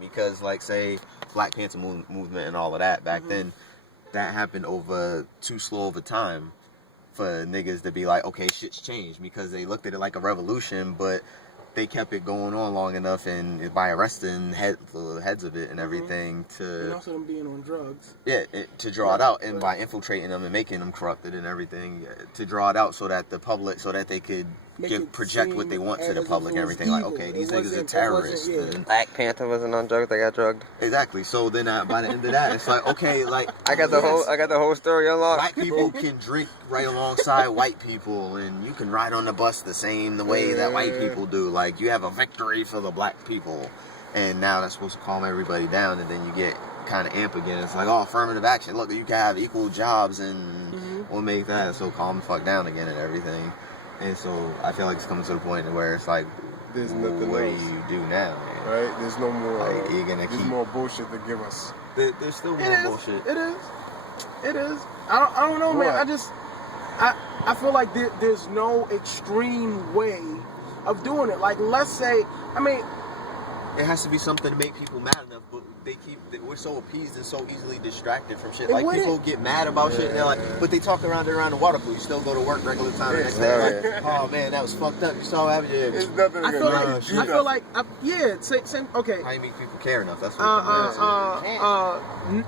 because, like, say, Black Panther movement and all of that back then, that happened over too slow of a time for niggas to be like, okay, shit's changed, because they looked at it like a revolution, but they kept it going on long enough, and by arresting the heads of it and everything and also them being on drugs. Yeah, to draw it out, and by infiltrating them and making them corrupted and everything, to draw it out so that the public, so that they could project what they want to the public and everything. Like, okay, these niggas are terrorists. Black Panther wasn't on drugs; they got drugged. Exactly. So then, by the end of that, it's like, okay, like I got the whole story unlocked. Black people can drink right alongside white people, and you can ride on the bus the way that white people do. Like, you have a victory for the black people, and now that's supposed to calm everybody down, and then you get kind of amp again. It's like, oh, affirmative action. Look, you can have equal jobs, and we'll make that so calm the fuck down again and everything. And so I feel like it's coming to the point where it's like, there's nothing what else. do you do now, man? Right? There's no more. Like, you're gonna there's more bullshit to give us. There's still more bullshit. It is. I don't know, man. I feel like there's no extreme way of doing it. Like, let's say, I mean, it has to be something to make people mad enough, but we're so appeased and so easily distracted from shit. Like, people get mad about shit, and they're like, but they talk around the water cooler. You still go to work regular time the next day. Like, oh man, that was fucked up. You saw what happened. It's nothing. I feel like, same. Okay. How you make people care enough? That's what.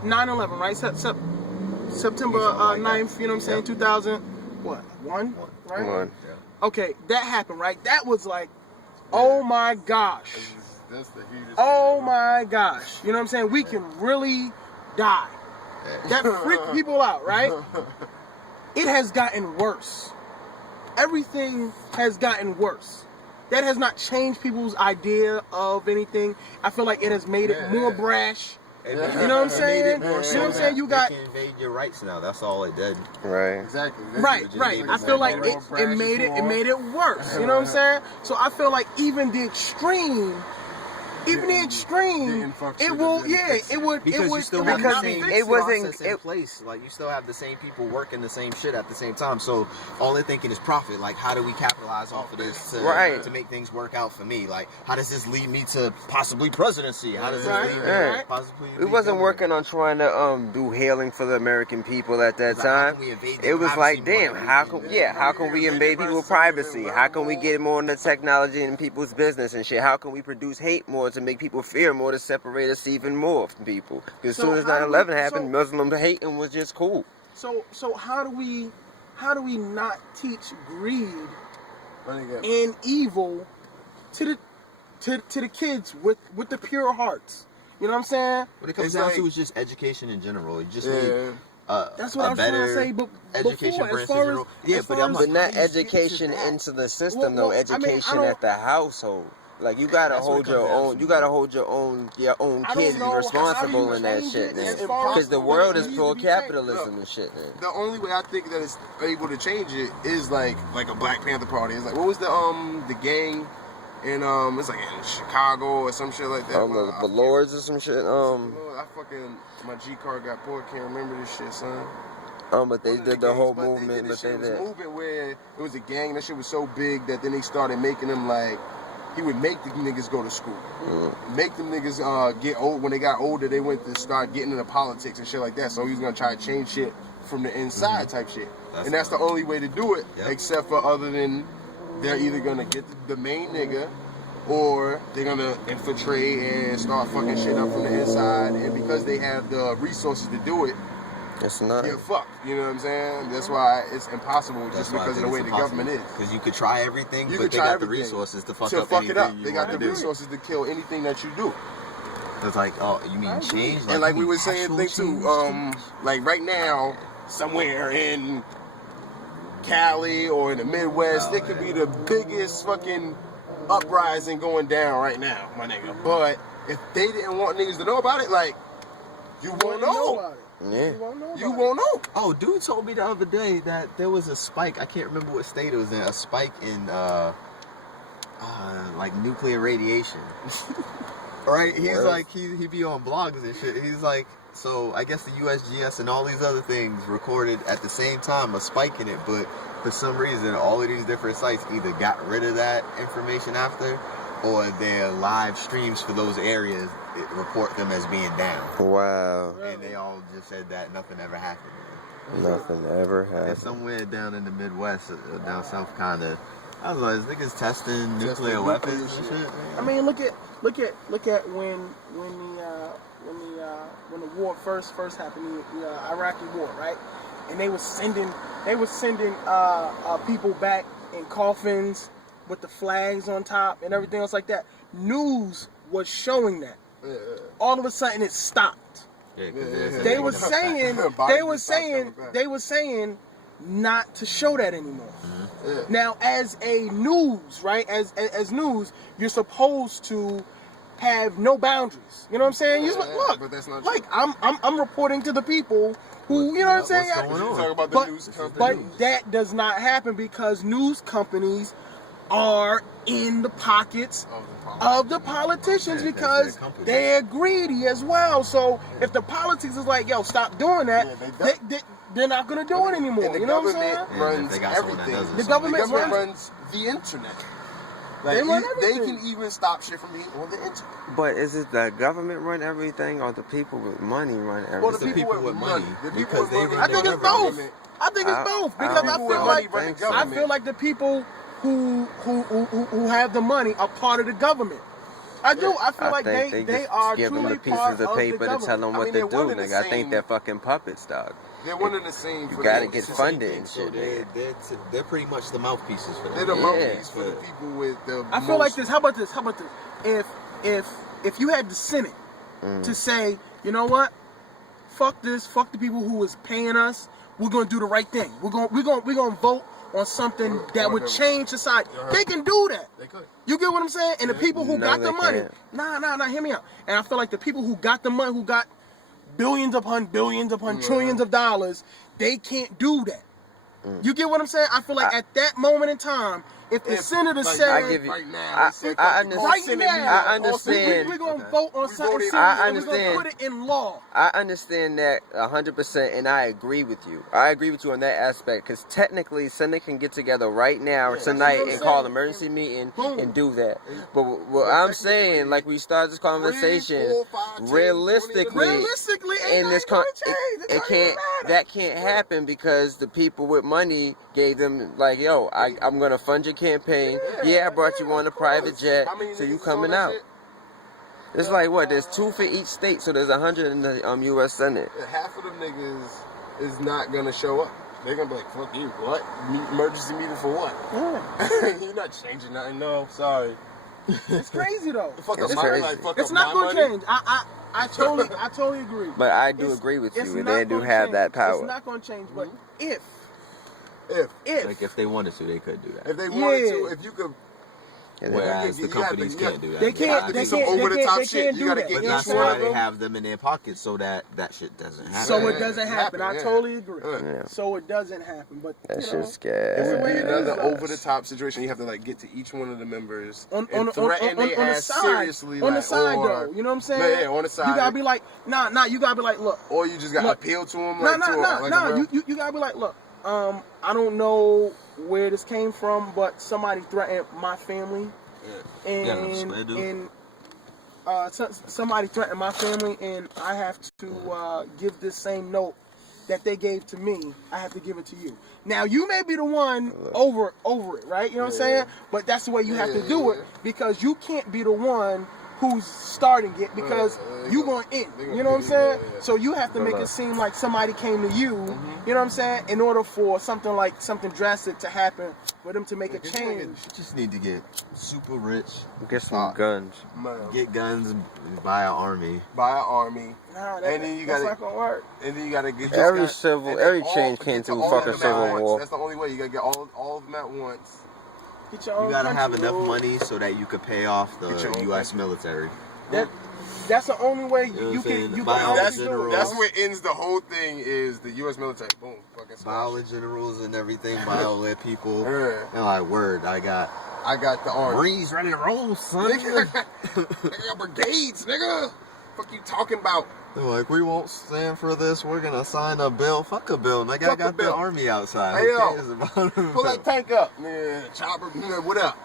9/11, right? September 9th. You know what I'm saying? 2001, right? One. Okay, that happened, right? That was like, oh my gosh. That's the hugest. Oh my gosh. You know what I'm saying? We can really die. That freaked people out, right? It has gotten worse. Everything has gotten worse. That has not changed people's idea of anything. I feel like it has made it more brash. You know what I'm saying? You know what I'm saying? You got... You can invade your rights now. That's all it did. Right. Exactly. Right. I feel like it made it worse. You know what I'm saying? So I feel like even the extreme, it will, it would, because you still have the same process in place. Like, you still have the same people working the same shit at the same time. So all they're thinking is profit. Like, how do we capitalize off of this to make things work out for me? Like, how does this lead me to possibly presidency? How does this lead me to possibly? We wasn't working on trying to do healing for the American people at that time. It was like, damn, how can we invade people's privacy? How can we get more into technology and people's business and shit? How can we produce hate more to make people fear more, to separate us even more from people? Because as soon as 9/11 happened, Muslim hating was just cool. So how do we not teach greed and evil to the kids with the pure hearts? You know what I'm saying? What it comes down to is just education in general. You just need that's what I was trying to say. But education before, as far as but not education into the system, though. Education at the household. Like, you gotta hold your own. You gotta hold your own kids responsible in that shit, man. Because the world is pro capitalism and shit, man. The only way I think that it's able to change it is like a Black Panther party. It's like, what was the gang in it's like in Chicago or some shit like that. The Lords or some shit. I fucking, my G card got pulled. Can't remember this shit, son. But they did the whole movement. This movement where it was a gang. That shit was so big that then they started making them like. He would make the niggas go to school. Make them niggas get old. When they got older, they went to start getting into politics and shit like that. So he was gonna try to change shit from the inside type shit. That's the only way to do it, except for other than they're either gonna get the main nigga or they're gonna infiltrate and start fucking shit up from the inside. And because they have the resources to do it, it's not. You're fucked. You know what I'm saying? That's why it's impossible, just because of the way the government is. Because you could try everything, but they got the resources to fuck up anything. They got the resources to kill anything that you do. It's like, oh, you mean change? And like we were saying, thing too. Like right now, somewhere in Cali or in the Midwest, it could be the biggest fucking uprising going down right now, my nigga. But if they didn't want niggas to know about it, like, you won't know. Yeah. You won't know. Oh, dude told me the other day that there was a spike. I can't remember what state it was in. A spike in like nuclear radiation. Right? He's like he be on blogs and shit. He's like, so I guess the USGS and all these other things recorded at the same time a spike in it, but for some reason all of these different sites either got rid of that information after, or their live streams for those areas report them as being down. Wow. And they all just said that nothing ever happened. Nothing ever And happened. somewhere down in the Midwest, down south, kind of, I was like, is niggas testing nuclear weapons and shit. I mean, look at when the war first happened, the Iraqi war, right? And they were sending people back in coffins with the flags on top and everything else like that. News was showing that. All of a sudden, it stopped. Yeah, They were saying not to show that anymore. Now, as a news, right? As news, you're supposed to have no boundaries. You know what I'm saying? You're like, look, but that's not like I'm reporting to the people who, you know what I'm saying? What's going on? Talk about the news company. But that does not happen because news companies are in the pockets of the politicians because they're greedy as well. So if the politics is like, yo, stop doing that, they're not going to do it anymore. And the You know what I'm saying? government runs everything. The government runs the internet. Like, They run they everything. can even stop shit from being on the internet. But is it the government run everything or the people with money run everything? Well, the people with money, The people because with they money. run I think it's both. I think it's both because I feel like the people who have the money are part of the government. I do. I feel like they just are give them truly the pieces part of of paper the to tell government. them what to they're do, one and the nigga. I think same. they're fucking puppets, dog. They're one of the same. You gotta get funding and So shit. they're pretty much the mouthpieces for They're them. the mouthpiece for the people with the. I feel like this. How about this? If you had the Senate to say, you know what, fuck this, fuck the people who is paying us. We're gonna do the right thing. We're gonna vote on something that would change society. They can do that. They could. You get what I'm saying? And the people who No, got the they money, can't. hear me out. And I feel like the people who got the money, who got billions upon trillions of dollars, they can't do that. You get what I'm saying? I feel like at that moment in time, if the senator said, I give you- right now, I they said, I fucking understand. Senate meeting. I understand. we're going to vote on something serious, I and we're going to understand. put it in law. I understand that 100%, and I agree with you. I agree with you on that aspect, because technically, Senate can get together right now, tonight, and call an emergency meeting and do that. But what I'm saying, like we started this conversation, 3, 4, 5, 10, realistically, in this it can't. That can't happen because the people with money gave them like, yo, I'm gonna fund your campaign. Yeah, I brought you on a private jet, so you coming out. It's like what? There's 2 for each state, so there's 100 in the U.S. Senate. Half of them niggas is not gonna show up. They're gonna be like, fuck you, what? Emergency meeting for what? You're not changing nothing, no, sorry. It's crazy though. Fuck It's up my crazy. life, fuck It's up not my going to money. change. I totally agree. But I do It's- agree with it's you, and not they do gonna have change. that power. It's not going to change, but if Like if they wanted to, they could do that. If they wanted Yeah. to, if you could, And Whereas you the gotta companies be- can't do that. they can't, do some over-the-top shit. You gotta do get But that's each one why of they them. have them in their pockets so that shit doesn't happen. So it doesn't happen. I Yeah. totally agree. Yeah. So it doesn't happen. But that you know, shit's scary. It's the way it is. Another over-the-top situation. You have to like get to each one of the members on and threaten the their ass side, seriously. on the like, side or, though, you know what I'm saying? Yeah, on the side. You gotta be like, nah. You gotta be like, look, Or you just gotta Look. appeal to them. nah. Like You gotta be like, look, I don't know where this came from, but somebody threatened my family, and somebody threatened my family, and I have to give this same note that they gave to me. I have to give it to you. Now you may be the one over it, right? You know what I'm saying? But that's the way you have to do it because you can't be the one who's starting it because you going in. You know what I'm saying? So you have to make it seem like somebody came to you. You know what I'm saying? In order for something drastic to happen, for them to make a change. You just need to get super rich, Get some guns. get guns, and buy an army. Buy an army. Nah, And then you that's gotta- not gonna work. And then you gotta get Every and then change all- came get through all fucking of them at civil once. war. That's the only way. You gotta get all of them at once. Get your own You gotta have country, enough bro. money so that you could pay off Get your the own U.S. military. That's the only way You know what you I'm saying? can Buy all honestly the do it. generals. That's where ends the whole thing. Is the U.S. military? Boom, fucking Buy all smash. the generals and everything, buy all their people. Yeah. And like, word, I got I got the army. Marines ready to roll, son. Nigga, I got brigades, nigga. Fuck you talking about? They're like, we won't stand for this. We're gonna sign a bill. Fuck a bill, nigga. I Fuck a got the bill. army outside. Hey, Who yo. cares about them? Pull that tank up. Yeah, chopper. What up?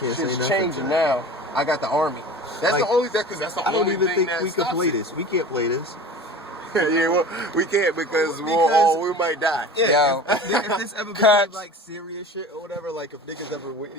can't say Shit's nothing. changing now. I got the army. That's Like, the only thing, because that's the I don't only even thing think that we could stops play it. this. We can't play this. Yeah, well, we can't because we might die. Yeah, Yo. if this ever Cut. becomes like serious shit or whatever, like if niggas ever